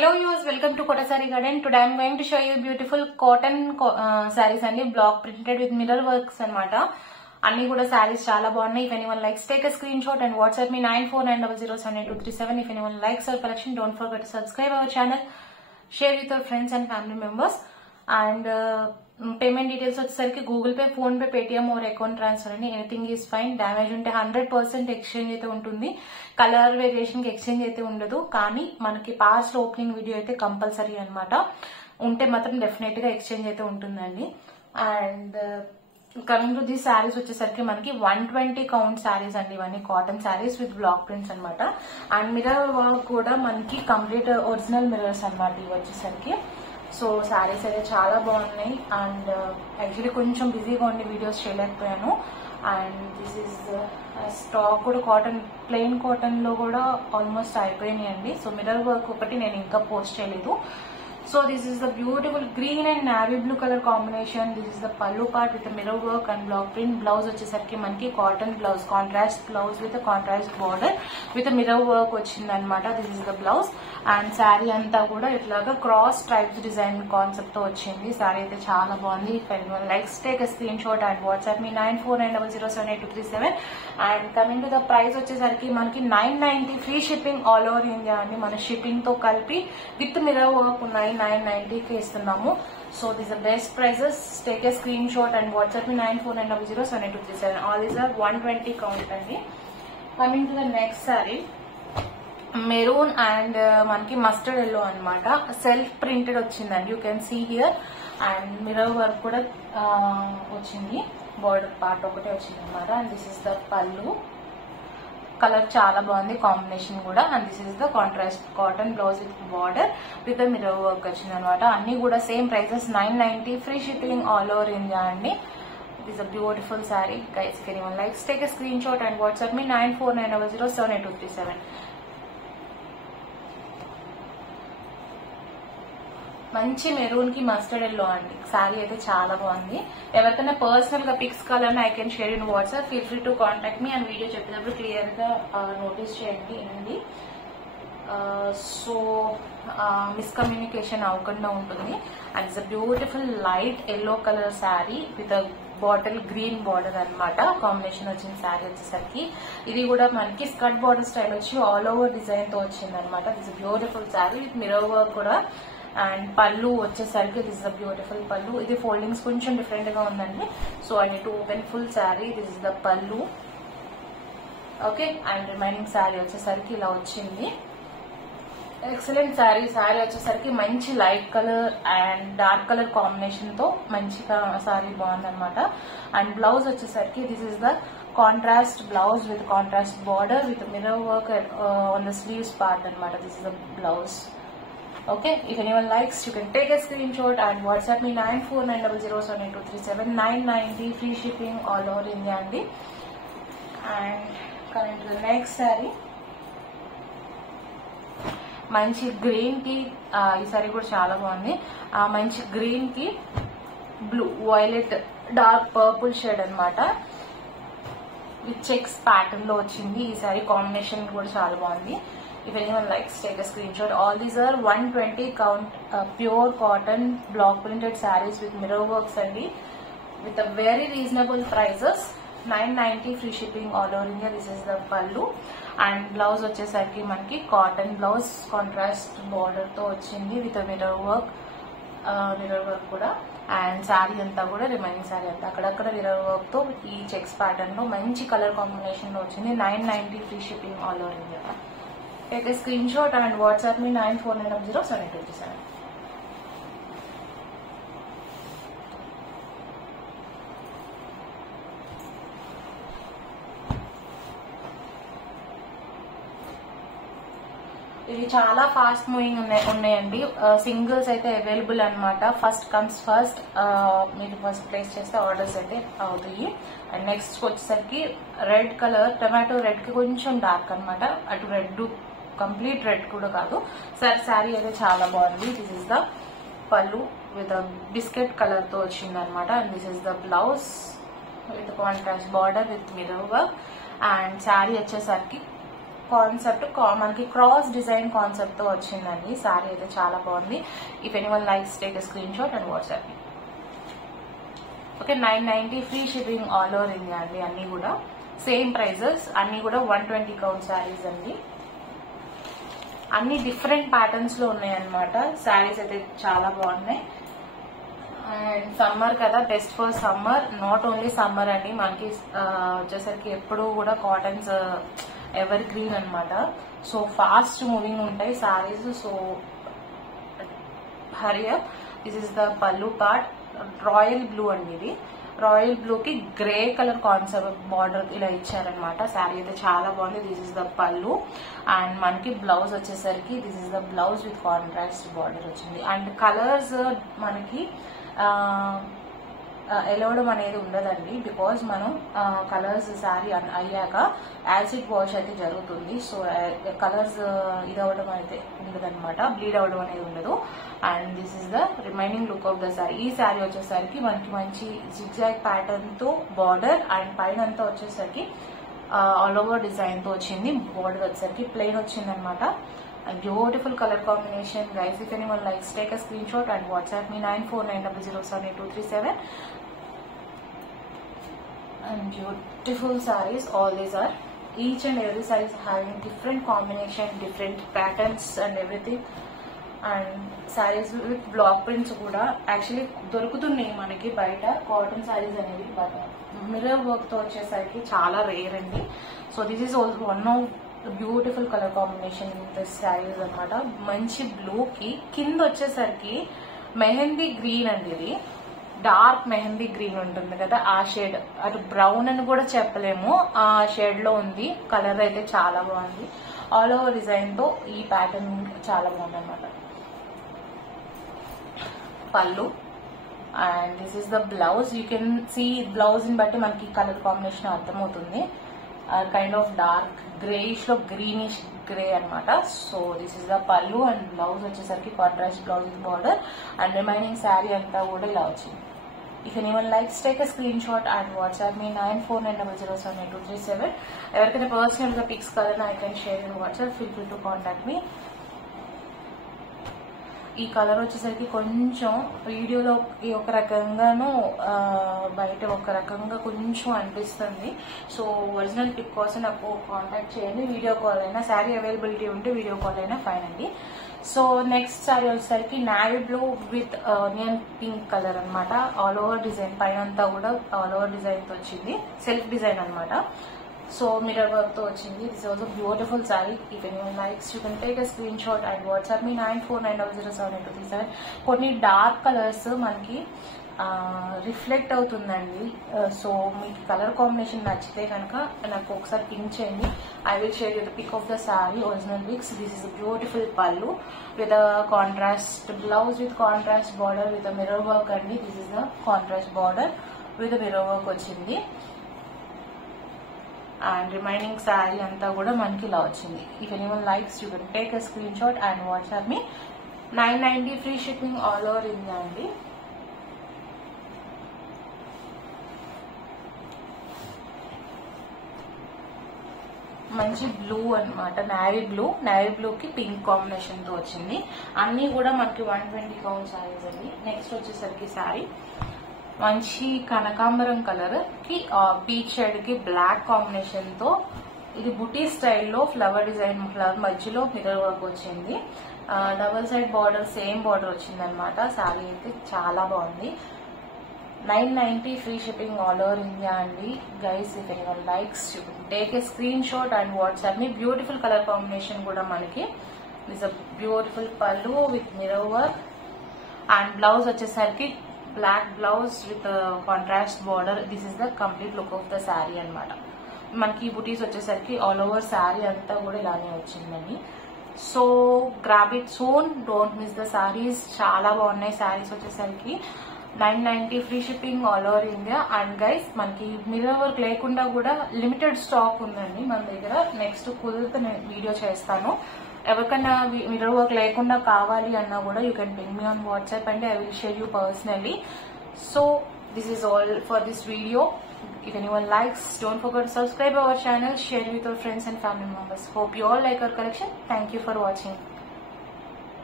Hello viewers, welcome to Kota Saree Garden. Today I am going to show you beautiful cotton sarees and block printed with mirror works anamata. Anni kuda sarees chaala baagunnai. If anyone likes, take a screenshot and WhatsApp me 9490078237. If anyone likes our collection, don't forget to subscribe our channel, share with your friends and family members. And payment details వచ్చేసరికి Google pay, phone pay, Paytm are account transfer అని anything is fine. Damage ఉంటే 100% exchange అయితే ఉంటుంది. Colour variation కి exchange అయితే ఉండదు. కానీ మనకి పాస్ట్ ఓపెనింగ్ వీడియో అయితే కంపల్సరీ అనమాట. ఉంటే మాత్రం డెఫినెట్ గా ఎక్స్చేంజ్ అయితే ఉంటుందండి. And coming to this saris వచ్చేసరికి మనకి 120 కౌంట్ శారీస్ అండి. ఇవన్నీ cotton saris with block prints అనమాట. అండ్ మిర్రర్ వర్క్ కూడా మనకి కంప్లీట్ ఒరిజినల్ మిర్రర్స్ అనమాట ఇవి వచ్చేసరికి. సో శారీస్ అయితే చాలా బాగున్నాయి. అండ్ యాక్చువల్లీ కొంచెం బిజీగా ఉండి వీడియోస్ చేయలేకపోయాను. అండ్ దిస్ ఈజ్ స్టాక్ కూడా కాటన్, ప్లెయిన్ కాటన్ లో కూడా ఆల్మోస్ట్ అయిపోయినాయి అండి. సో మిర్రర్ వర్క్ ఒకటి నేను ఇంకా పోస్ట్ చేయలేదు. So this is the beautiful green and navy blue color combination. This is the pallu part with the mirror work and block print. Blouse వచ్చేసరికి మనకి cotton blouse, contrast blouse with contrast border with mirror work వచ్చింది అనమాట. This is the blouse. And sari అంతా కూడా ఇట్లాగా cross stripes design concept తో వచ్చింది. శారీ అయితే చాలా బాగుంది. If anyone likes, take a screenshot and WhatsApp me 9490078237. And coming to the price వచ్చేసరికి మనకి 990 free shipping all over India అండి. మన షిప్పింగ్ తో కలిపి విత్ మిర్రర్ వర్క్ ఉన్నాయి 990 కి ఇస్తున్నాము. So this are best prizes. Take a screenshot and WhatsApp me 9490078237. All is are 120 count అండి. Coming to the next sari, maroon and మనకి mustard yellow అనమాట. సెల్ఫ్ ప్రింటెడ్ వచ్చిందండి. You can see here. And mirror work కూడా వచ్చింది. Border part ఒకటే వచ్చింది అనమాట. And this is the pallu. Colour చాలా బాగుంది, కాంబినేషన్ కూడా. And this is the contrast cotton blouse with border with mirror work వచ్చింది అనమాట. అన్ని కూడా same prices 990 free shipping all over India అండి. It is a beautiful saree. Guys, if anyone likes, take a screenshot and WhatsApp me 9490078237. మంచి maroon కి mustard yellow అండి. శారీ అయితే చాలా బాగుంది. ఎవరికైనా పర్సనల్ గా పిక్స్ కావాలని I can share in WhatsApp. Feel free to contact me. And video చెప్పినప్పుడు క్లియర్ గా నోటీస్ చేయండి అండి. సో మిస్కమ్యూనికేషన్ అవ్వకుండా ఉంటుంది. And it's a beautiful light yellow colour sari with bottle green border అనమాట. కాంబినేషన్ వచ్చిన శారీ వచ్చేసరికి ఇది కూడా మనకి స్కర్ట్ బార్డర్ స్టైల్ వచ్చి ఆల్ ఓవర్ డిజైన్ తో వచ్చింది అనమాట. This beautiful sari with mirror work కూడా. అండ్ పళ్ళు వచ్చేసరికి దిస్ ఇస్ ద బ్యూటిఫుల్ పళ్ళు. ఇది ఫోల్డింగ్స్ కొంచెం డిఫరెంట్ గా ఉందండి. So I need to open full sari. This is the pallu. Okay. And remaining sari వచ్చేసరికి ఇలా వచ్చింది. ఎక్సలెంట్ శారీ. శారీ వచ్చేసరికి మంచి light colour and dark colour combination తో మంచిగా శారీ బాగుందనమాట. అండ్ బ్లౌజ్ వచ్చేసరికి this is the contrast blouse with contrast border with mirror work on the sleeves part అనమాట. This is the blouse. Okay, if anyone likes, you can take a screenshot and WhatsApp me 9490078237. 990 free shipping all over India andi. And coming to the next saree, మంచి green కి ఈ sorry కూడా చాలా బాగుంది. మంచి green కి blue, violet, dark purple shade అనమాట. With checks pattern లో వచ్చింది. ఈ సారీ కాంబినేషన్ కూడా చాలా బాగుంది. If anyone likes, take a screenshot. All these are 120 count pure cotton block printed sarees with mirror works andi, with a very reasonable prices. 990 free shipping all over India. This is the pallu. And blouse వచ్చేసరికి మనకి cotton blouse contrast border తో వచ్చింది with mirror work కూడా. And sari అంతా కూడా remaining sari అంతా అక్కడక్కడ mirror work తో ఈ చెక్స్ ప్యాటర్న్ లో మంచి కలర్ కాంబినేషన్ లో వచ్చింది. 990 free shipping all over India. Take a screenshot and WhatsApp me 9490078237. ఇవి చాలా ఫాస్ట్ మూవింగ్ ఉన్నాయండి. సింగిల్స్ అయితే అవైలబుల్ అనమాట. First comes first. మీరు ఫస్ట్ ప్లేస్ చేస్తే ఆర్డర్స్ అయితే అవుతాయి. అండ్ నెక్స్ట్ వచ్చేసరికి రెడ్ కలర్, టొమాటో రెడ్ కి కొంచెం డార్క్ అనమాట. అటు రెడ్ కంప్లీట్ రెడ్ కూడా కాదు. శారీ అయితే చాలా బాగుంది. దిస్ ఇస్ ద పళ్ళు విత్ బిస్కెట్ కలర్ తో వచ్చింది అనమాట. And this is the blouse with contrast border with mirror work. And sari వచ్చేసరికి కాన్సెప్ట్ మనకి క్రాస్ డిజైన్ కాన్సెప్ట్ తో వచ్చిందండి. సారీ అయితే చాలా బాగుంది. If anyone likes take a screenshot and WhatsApp. Okay, 990 free shipping all over India అండి. అన్ని కూడా సేమ్ ప్రైజెస్, అన్ని కూడా 120 కౌంట్ శారీస్ అండి. అన్ని డిఫరెంట్ ప్యాటర్న్స్ లో ఉన్నాయి అన్నమాట. శారీస్ అయితే చాలా బాగున్నాయి. అండ్ సమ్మర్ కదా, best for summer. Not only summer అండి, మనకి వచ్చేసరికి ఎప్పుడు కూడా కాటన్స్ ఎవర్ గ్రీన్ అనమాట. సో ఫాస్ట్ మూవింగ్ ఉంటాయి saris. So Harrier. This is the పల్లు పార్ట్. రాయల్ బ్లూ అండి ఇది. రాయల్ బ్లూ కి గ్రే కలర్ కాన్సెప్ట్ బార్డర్ ఇలా ఇచ్చారనమాట. శారీ అయితే చాలా బాగుంది. This is the pallu. And మనకి బ్లౌజ్ వచ్చేసరికి this is the blouse with contrast border వచ్చింది. అండ్ కలర్స్ మనకి ఎలవడం అనేది ఉండదండి, బికాజ్ మనం కలర్స్ శారీ అయ్యాక యాసిడ్ వాష్ అయితే జరుగుతుంది. సో కలర్స్ ఇది అవ్వడం అయితే ఉండదన్నమాట, బ్లీడ్ అవ్వడం అనేది ఉండదు. And this is the remaining look of the sari. ఈ శారీ వచ్చేసరికి మనకి మంచి జిగ్జాగ్ ప్యాటర్న్ తో బార్డర్, అండ్ పైన అంతా వచ్చేసరికి ఆల్ ఓవర్ డిజైన్ తో వచ్చింది. బార్డర్ వచ్చేసరికి ప్లెయిన్ వచ్చింది అనమాట. Beautiful color combination, guys. If anyone likes, take a screenshot and WhatsApp me 9490078237. And beautiful sarees, all these are. Each and every saree is having different combination, different patterns and everything. And sarees with block prints kuda actually దొరుకుతున్నాయి మనకి బయట cotton sarees అనేవి, but mirror work తో వచ్చేసరికి చాలా rare అండి. So this is also one of beautiful colour combination dress saris అనమాట. మంచి బ్లూ కి కింద వచ్చేసరికి మెహందీ గ్రీన్ అండి. ఇది డార్క్ మెహందీ గ్రీన్ ఉంటుంది కదా, ఆ షేడ్. అటు బ్రౌన్ అని కూడా చెప్పలేము, ఆ షేడ్ లో ఉంది. కలర్ అయితే చాలా బాగుంది. ఆల్ ఓవర్ డిజైన్ తో ఈ ప్యాటర్న్ చాలా బాగుంది అనమాట. Pallu. And this is the blouse. You can see blouse ని బట్టి మనకి కలర్ కాంబినేషన్ అర్థమవుతుంది. కైండ్ ఆఫ్ డార్క్ గ్రేయిష్ లో గ్రీనిష్ గ్రే అనమాట. So this is the pallu. And blouse వచ్చేసరికి contrast blouse with border. And remaining sari అంతా కూడా ఇలా వచ్చింది. If anyone likes, take a screenshot and WhatsApp me 9490078237. ఎవరికైనా పర్సనల్ గా పిక్స్ కావాలన్నా I can share in WhatsApp. Feel free to contact me. ఈ colour వచ్చేసరికి కొంచెం వీడియోలో ఒక రకంగాను బయట ఒక రకంగా కొంచెం అనిపిస్తుంది. సో ఒరిజినల్ పిక్ కోసం నాకు కాంటాక్ట్ చేయండి. వీడియో కాల్ అయినా, శారీ అవైలబిలిటీ ఉంటే వీడియో కాల్ అయినా ఫైన్ అండి. సో నెక్స్ట్ శారీ వచ్చేసరికి navy blue with onion pink colour అనమాట. ఆల్ ఓవర్ డిజైన్ పైన అంతా కూడా ఆల్ ఓవర్ డిజైన్ తో వచ్చింది. సెల్ఫ్ డిజైన్ అనమాట. సో మిర్రర్ వర్క్ తో వచ్చింది. This was a beautiful sari. If anyone likes, you can take a screenshot and WhatsApp me 9490078237. కొన్ని డార్క్ కలర్స్ మనకి రిఫ్లెక్ట్ అవుతుందండి. సో మీకు కలర్ కాంబినేషన్ నచ్చితే కనుక నాకు ఒకసారి పింక్ చేయండి. I will share you the pic of the sari original pics. This is beautiful pallu with contrast blouse with contrast border with mirror work అండి. This is the contrast border with mirror work వచ్చింది. And remaining sari అంతా కూడా మనకి ఇలా వచ్చింది. If anyone likes, you can take a screenshot and WhatsApp me 990 free shipping all over India అండి. మంచి blue అనమాట, నావీ బ్లూ. నావీ బ్లూ కి పింక్ కాంబినేషన్ తో వచ్చింది. అన్ని కూడా మనకి 120 కౌంట్ శారీస్ అండి. నెక్స్ట్ వచ్చేసరికి శారీ మంచి కనకాంబరం కలర్ కి పీచ్ షేడ్ కి బ్లాక్ కాంబినేషన్ తో, ఇది బుటీ స్టైల్లో ఫ్లవర్ డిజైన్, ఫ్లవర్ మధ్యలో మిర్రర్ వర్క్ వచ్చింది. Double side border, same border వచ్చింది అనమాట. శారీ అయితే చాలా బాగుంది. 990 free shipping all over India అండి. Guys, if anyone likes, you can take a screenshot and WhatsApp me. Beautiful colour combination కూడా మనకి. This a beautiful pallu with mirror work. And blouse వచ్చేసరికి black blouse with contrast border. This is the complete look of the sari అనమాట. మనకి బుటీస్ వచ్చేసరికి all over sari అంతా కూడా ఇలానే వచ్చిందండి. So grab it soon, don't miss the saris. చాలా బాగున్నాయి శారీస్ వచ్చేసరికి. 990 free shipping all over India. And guys, మనకి మిర్రర్ వర్క్ లేకుండా కూడా లిమిటెడ్ స్టాక్ ఉందండి మన దగ్గర. నెక్స్ట్ కుదిరితే నేను వీడియో చేస్తాను. ఎవరికైనా మిర్రర్ వర్క్ లేకుండా కావాలి అన్నా కూడా you can ping me on WhatsApp and I will share you personally. So this is all for this video. If anyone likes, don't forget to subscribe our channel, share with your friends and family members. Hope you all like our collection. Thank you for watching.